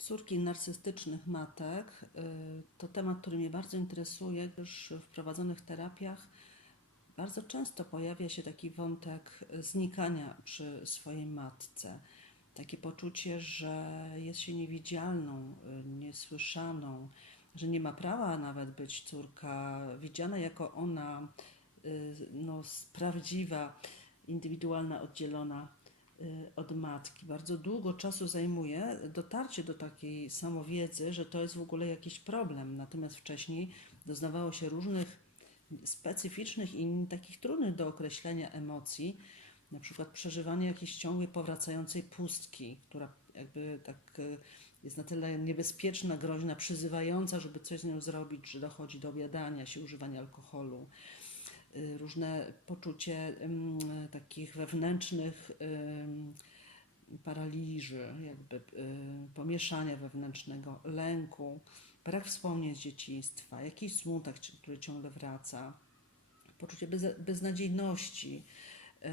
Córki narcystycznych matek y, to temat, który mnie bardzo interesuje, gdyż w prowadzonych terapiach bardzo często pojawia się taki wątek znikania przy swojej matce. Takie poczucie, że jest się niewidzialną, y, niesłyszaną, że nie ma prawa nawet być córka widziana jako ona, y, no, prawdziwa, indywidualna, oddzielona od matki. Bardzo długo czasu zajmuje dotarcie do takiej samowiedzy, że to jest w ogóle jakiś problem. Natomiast wcześniej doznawało się różnych specyficznych i takich trudnych do określenia emocji, na przykład przeżywanie jakiejś ciągłej powracającej pustki, która jakby tak y, jest na tyle niebezpieczna, groźna, przyzywająca, żeby coś z nią zrobić, że dochodzi do obiadania się, używania alkoholu y, różne poczucie takich wewnętrznych paraliży, jakby y, pomieszania wewnętrznego, lęku, brak wspomnień z dzieciństwa, jakiś smutek, który ciągle wraca, poczucie bez, beznadziejności, y,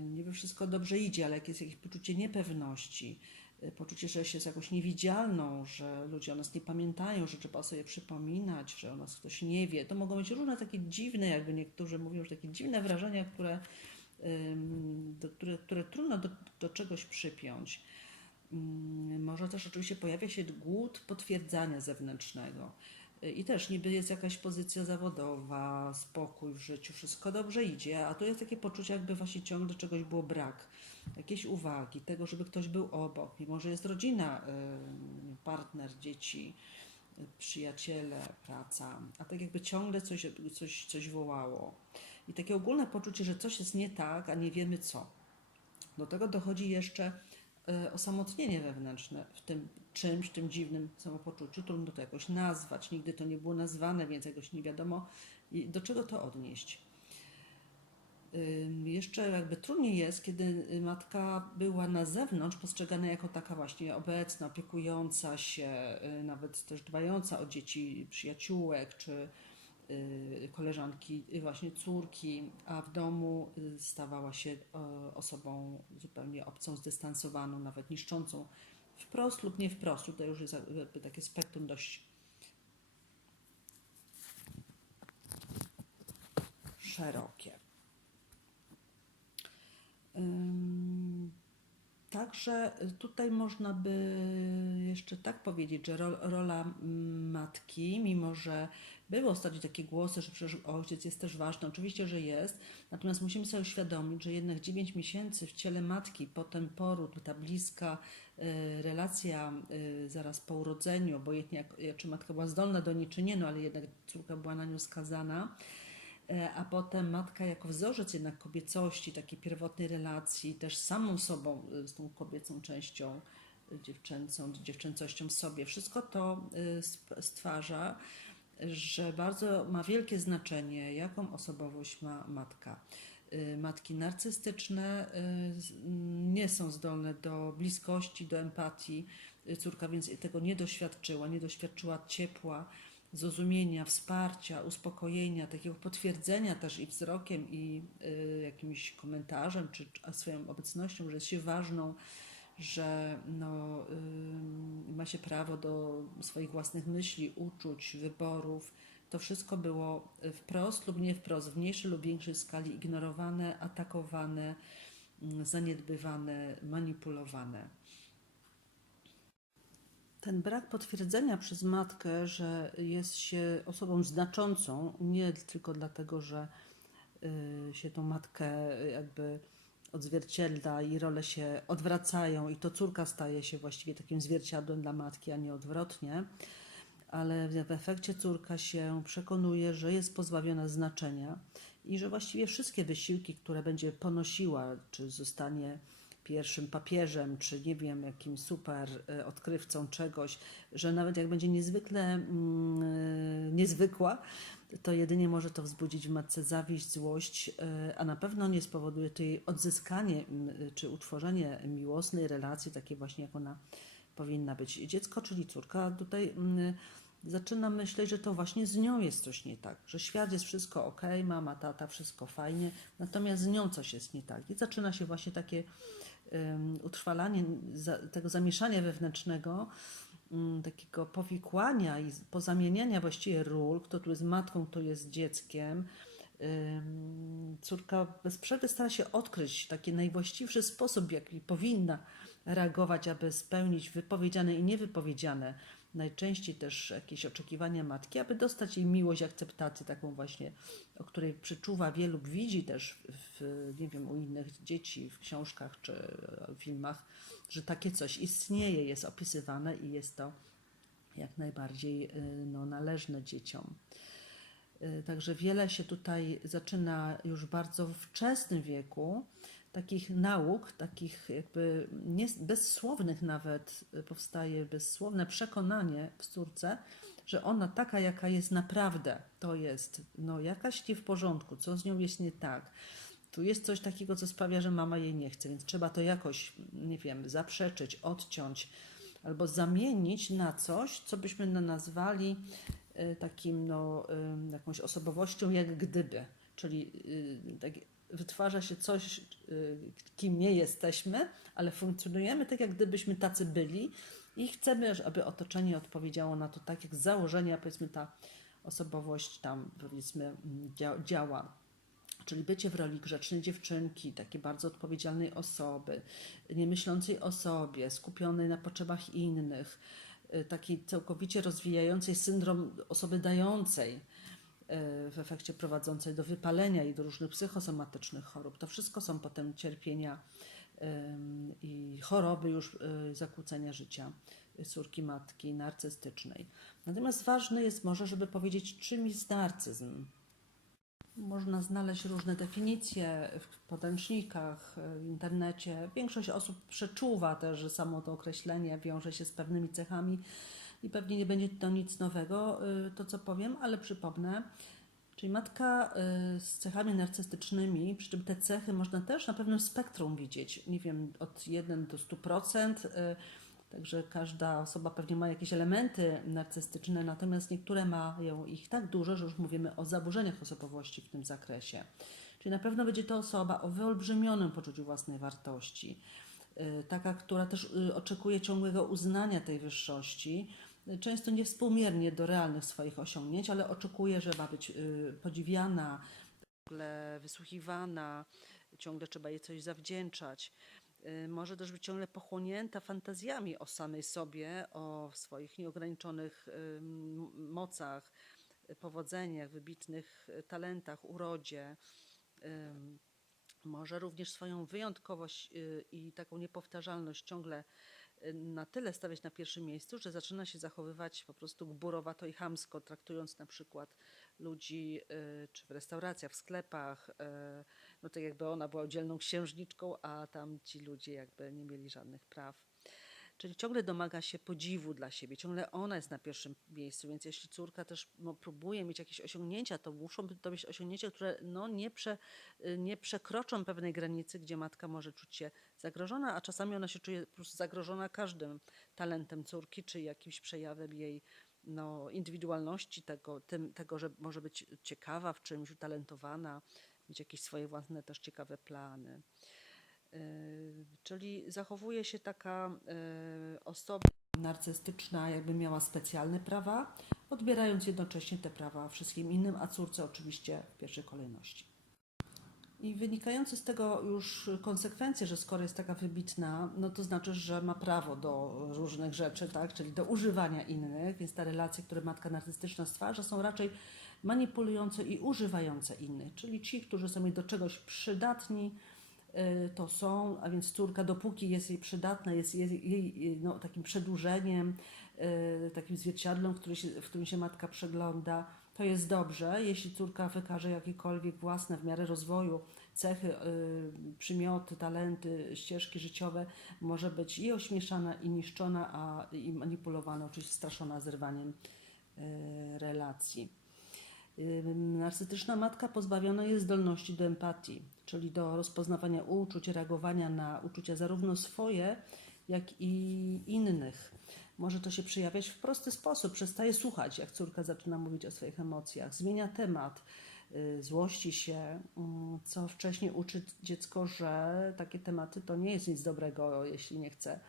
niby wszystko dobrze idzie, ale jest jakieś poczucie niepewności, y, poczucie, że się jest jakoś niewidzialną, że ludzie o nas nie pamiętają, że trzeba sobie przypominać, że o nas ktoś nie wie. To mogą być różne takie dziwne, jakby niektórzy mówią, że takie dziwne wrażenia, które, do, które, które trudno do, do czegoś przypiąć. Może też oczywiście pojawia się głód potwierdzania zewnętrznego. I też niby jest jakaś pozycja zawodowa, spokój w życiu, wszystko dobrze idzie, a tu jest takie poczucie, jakby właśnie ciągle czegoś było brak. Jakiejś uwagi, tego, żeby ktoś był obok, mimo że jest rodzina, partner, dzieci, przyjaciele, praca, a tak jakby ciągle coś, coś, coś wołało. I takie ogólne poczucie, że coś jest nie tak, a nie wiemy co. Do tego dochodzi jeszcze osamotnienie wewnętrzne w tym czymś, tym dziwnym samopoczuciu. Trudno to jakoś nazwać, nigdy to nie było nazwane, więc jakoś nie wiadomo do czego to odnieść. Jeszcze jakby trudniej jest, kiedy matka była na zewnątrz postrzegana jako taka właśnie obecna, opiekująca się, y, nawet też dbająca o dzieci, przyjaciółek czy koleżanki, y, właśnie córki, a w domu y, stawała się osobą zupełnie obcą, zdystansowaną, nawet niszczącą wprost lub nie wprost. Tutaj już jest takie spektrum dość szerokie. Także tutaj można by jeszcze tak powiedzieć, że ro- rola mm, matki, mimo że były ostatnio takie głosy, że przecież ojciec jest też ważny, oczywiście, że jest, natomiast musimy sobie uświadomić, że jednak 9 miesięcy w ciele matki, potem poród, ta bliska y, relacja y, zaraz po urodzeniu, obojętnie jak, czy matka była zdolna do niej, czy nie, no ale jednak córka była na nią skazana, a potem matka jako wzorzec jednak kobiecości, takiej pierwotnej relacji, też samą sobą, y, z tą kobiecą częścią y, dziewczęcą, dziewczęcością w sobie. Wszystko to y, stwarza, że bardzo ma wielkie znaczenie, jaką osobowość ma matka. Y, Matki narcystyczne y, nie są zdolne do bliskości, do empatii. Y, Córka więc tego nie doświadczyła, nie doświadczyła ciepła, zrozumienia, wsparcia, uspokojenia, takiego potwierdzenia też i wzrokiem, i jakimś komentarzem, czy, swoją obecnością, że jest się ważną, że no, ma się prawo do swoich własnych myśli, uczuć, wyborów. To wszystko było wprost lub nie wprost, w mniejszej lub większej skali ignorowane, atakowane, mm, zaniedbywane, manipulowane. Ten brak potwierdzenia przez matkę, że jest się osobą znaczącą, nie tylko dlatego, że y, się tą matkę y, jakby odzwierciedla i role się odwracają i to córka staje się właściwie takim zwierciadłem dla matki, a nie odwrotnie, ale w efekcie córka się przekonuje, że jest pozbawiona znaczenia i że właściwie wszystkie wysiłki, które będzie ponosiła, czy zostanie pierwszym papieżem, czy nie wiem, jakim super e, odkrywcą czegoś, że nawet jak będzie niezwykle mm, e, niezwykła, to jedynie może to wzbudzić w matce zawiść, złość, e, a na pewno nie spowoduje to jej odzyskanie czy utworzenie miłosnej relacji, takiej właśnie jak ona powinna być. Dziecko, czyli córka, tutaj zaczyna myśleć, że to właśnie z nią jest coś nie tak, że świat jest wszystko ok, mama, tata, wszystko fajnie, natomiast z nią coś jest nie tak. I zaczyna się właśnie takie um, utrwalanie tego zamieszania wewnętrznego, takiego powikłania i pozamieniania właściwie ról, kto tu jest matką, kto jest dzieckiem. Córka bez przerwy stara się odkryć taki najwłaściwszy sposób, jaki powinna reagować, aby spełnić wypowiedziane i niewypowiedziane, najczęściej też jakieś oczekiwania matki, aby dostać jej miłość, akceptację, taką właśnie, o której przeczuwa wie lub widzi też w, nie wiem, u innych dzieci, w książkach czy e, filmach, że takie coś istnieje, jest opisywane i jest to jak najbardziej y, no, należne dzieciom. Y, Także wiele się tutaj zaczyna już w bardzo wczesnym wieku takich nauk, takich jakby nie, bezsłownych nawet y, powstaje bezsłowne przekonanie w córce, że ona taka, jaka jest naprawdę, to jest no, jakaś nie w porządku, co z nią jest nie tak. Tu jest coś takiego, co sprawia, że mama jej nie chce, więc trzeba to jakoś, nie wiem, zaprzeczyć, odciąć albo zamienić na coś, co byśmy no nazwali y, takim, no, y, jakąś osobowością jak gdyby. Czyli tak, wytwarza się coś, y, kim nie jesteśmy, ale funkcjonujemy tak, jak gdybyśmy tacy byli i chcemy, aby otoczenie odpowiedziało na to tak, jak z założenia, powiedzmy, ta osobowość tam, powiedzmy, mm, dzia- działa. Czyli bycie w roli grzecznej dziewczynki, takiej bardzo odpowiedzialnej osoby, niemyślącej o sobie, skupionej na potrzebach innych, y, takiej całkowicie rozwijającej syndrom osoby dającej, w efekcie prowadzącej do wypalenia i do różnych psychosomatycznych chorób. To wszystko są potem cierpienia i choroby już y, zakłócenia życia córki matki narcystycznej. Natomiast ważne jest może, żeby powiedzieć, czym jest narcyzm. Można znaleźć różne definicje w podręcznikach, y, w internecie. Większość osób przeczuwa też, że samo to określenie wiąże się z pewnymi cechami i pewnie nie będzie to nic nowego, y, to co powiem, ale przypomnę. Czyli matka y, z cechami narcystycznymi, przy czym te cechy można też na pewnym spektrum widzieć, nie wiem, od 1 do 100%. y, Także każda osoba pewnie ma jakieś elementy narcystyczne, natomiast niektóre mają ich tak dużo, że już mówimy o zaburzeniach osobowości w tym zakresie. Czyli na pewno będzie to osoba o wyolbrzymionym poczuciu własnej wartości, taka, która też oczekuje ciągłego uznania tej wyższości, często niewspółmiernie do realnych swoich osiągnięć, ale oczekuje, że ma być y, podziwiana, ciągle wysłuchiwana, ciągle trzeba jej coś zawdzięczać. Y, Może też być ciągle pochłonięta fantazjami o samej sobie, o swoich nieograniczonych y, mocach, powodzeniach, wybitnych talentach, urodzie. Może również swoją wyjątkowość i taką niepowtarzalność ciągle na tyle stawiać na pierwszym miejscu, że zaczyna się zachowywać po prostu gburowato i chamsko, traktując na przykład ludzi y, czy w restauracjach, w sklepach, y, no tak jakby ona była oddzielną księżniczką, a tam ci ludzie jakby nie mieli żadnych praw. Czyli ciągle domaga się podziwu dla siebie, ciągle ona jest na pierwszym miejscu, więc jeśli córka też no, próbuje mieć jakieś osiągnięcia, to muszą to być osiągnięcia, które no, nie, prze, nie przekroczą pewnej granicy, gdzie matka może czuć się zagrożona, a czasami ona się czuje po prostu zagrożona każdym talentem córki, czy jakimś przejawem jej no, indywidualności, tego, tym, tego, że może być ciekawa w czymś, utalentowana, mieć jakieś swoje własne też ciekawe plany. Yy, Czyli zachowuje się taka yy, osoba narcystyczna, jakby miała specjalne prawa, odbierając jednocześnie te prawa wszystkim innym, a córce oczywiście w pierwszej kolejności. I wynikające z tego już konsekwencje, że skoro jest taka wybitna, no to znaczy, że ma prawo do różnych rzeczy, tak? czyli do używania innych, więc te relacje, które matka narcystyczna stwarza, są raczej manipulujące i używające innych, czyli ci, którzy są jej do czegoś przydatni, y, to są, a więc córka, dopóki jest jej przydatna, jest jej, jej no, takim przedłużeniem, y, takim zwierciadłem, w, który się, w którym się matka przegląda, to jest dobrze. Jeśli córka wykaże jakiekolwiek własne w miarę rozwoju cechy, y, przymioty, talenty, ścieżki życiowe, może być i ośmieszana, i niszczona, a i manipulowana, oczywiście straszona zerwaniem y, relacji. Narcystyczna matka pozbawiona jest zdolności do empatii, czyli do rozpoznawania uczuć, reagowania na uczucia zarówno swoje, jak i innych. Może to się przejawiać w prosty sposób. Przestaje słuchać, jak córka zaczyna mówić o swoich emocjach, zmienia temat, y, złości się, mm, co wcześniej uczy dziecko, że takie tematy to nie jest nic dobrego, jeśli nie chce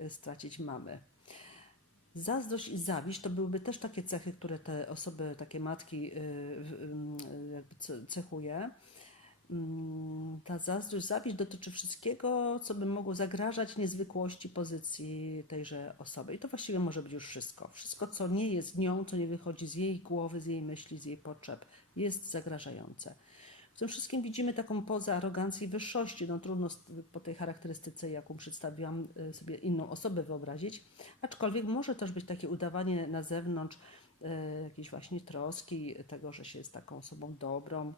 y, stracić mamy. Zazdrość i zawiść to byłyby też takie cechy, które te osoby, takie matki y, y, jakby ce- cechuje. Mm, Ta zazdrość, zawiść dotyczy wszystkiego, co by mogło zagrażać niezwykłości pozycji tejże osoby. I to właściwie może być już wszystko. Wszystko, co nie jest nią, co nie wychodzi z jej głowy, z jej myśli, z jej potrzeb, jest zagrażające. W tym wszystkim widzimy taką pozę arogancji i wyższości. No trudno po tej charakterystyce, jaką przedstawiłam, y, sobie inną osobę wyobrazić. Aczkolwiek może też być takie udawanie na zewnątrz y, jakiejś właśnie troski, tego, że się jest taką osobą dobrą,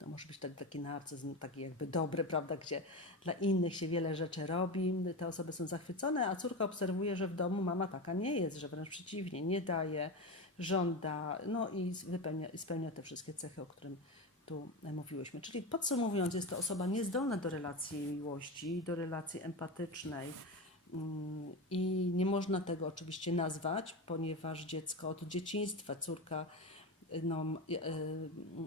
to może być tak, taki narcyzm, taki jakby dobry, prawda, gdzie dla innych się wiele rzeczy robi, te osoby są zachwycone, a córka obserwuje, że w domu mama taka nie jest, że wręcz przeciwnie, nie daje, żąda, no i wypełnia, spełnia te wszystkie cechy, o którym tu mówiłyśmy. Czyli podsumowując, jest to osoba niezdolna do relacji miłości, do relacji empatycznej, Mm, I nie można tego oczywiście nazwać, ponieważ dziecko od dzieciństwa, córka no, m-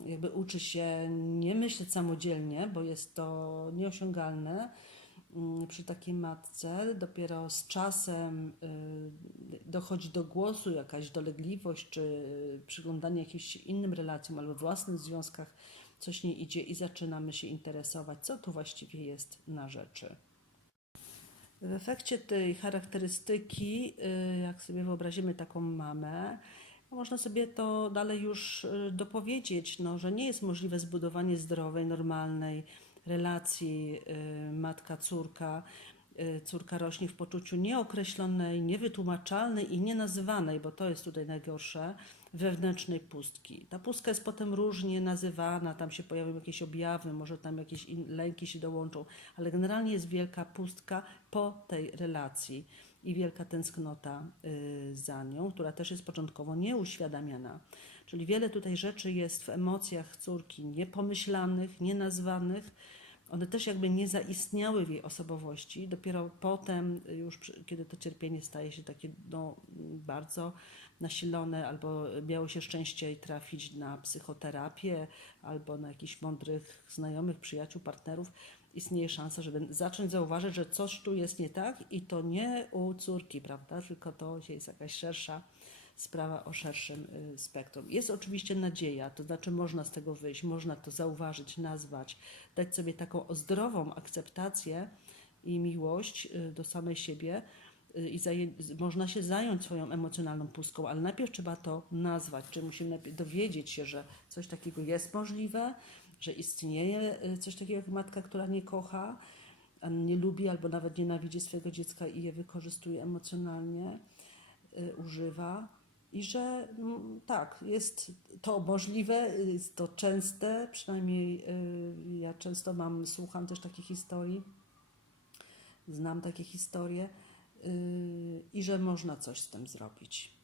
e, jakby uczy się nie myśleć samodzielnie, bo jest to nieosiągalne przy takiej matce. Dopiero z czasem y, dochodzi do głosu jakaś dolegliwość, czy przyglądanie jakimś innym relacjom albo własnych związkach, coś nie idzie i zaczynamy się interesować, co tu właściwie jest na rzeczy. W efekcie tej charakterystyki, y, jak sobie wyobrazimy taką mamę, można sobie to dalej już y, dopowiedzieć, no, że nie jest możliwe zbudowanie zdrowej, normalnej relacji y, matka-córka. Y, Córka rośnie w poczuciu nieokreślonej, niewytłumaczalnej i nienazywanej, bo to jest tutaj najgorsze, wewnętrznej pustki. Ta pustka jest potem różnie nazywana, tam się pojawią jakieś objawy, może tam jakieś lęki się dołączą, ale generalnie jest wielka pustka po tej relacji i wielka tęsknota y, za nią, która też jest początkowo nieuświadamiana. Czyli wiele tutaj rzeczy jest w emocjach córki niepomyślanych, nienazwanych. One też jakby nie zaistniały w jej osobowości. Dopiero potem, y, już kiedy to cierpienie staje się takie no, bardzo nasilone, albo miało się szczęście trafić na psychoterapię, albo na jakichś mądrych znajomych, przyjaciół, partnerów, istnieje szansa, żeby zacząć zauważyć, że coś tu jest nie tak i to nie u córki, prawda, tylko to jest jakaś szersza sprawa o szerszym y, spektrum. Jest oczywiście nadzieja, to znaczy można z tego wyjść, można to zauważyć, nazwać, dać sobie taką zdrową akceptację i miłość y, do samej siebie y, i można się zająć swoją emocjonalną pustką, ale najpierw trzeba to nazwać, czy musimy dowiedzieć się, że coś takiego jest możliwe, że istnieje coś takiego jak matka, która nie kocha, nie lubi albo nawet nienawidzi swojego dziecka i je wykorzystuje emocjonalnie, używa. I że mm, tak, jest to możliwe, jest to częste, przynajmniej y, ja często mam, słucham też takich historii, znam takie historie y, i że można coś z tym zrobić.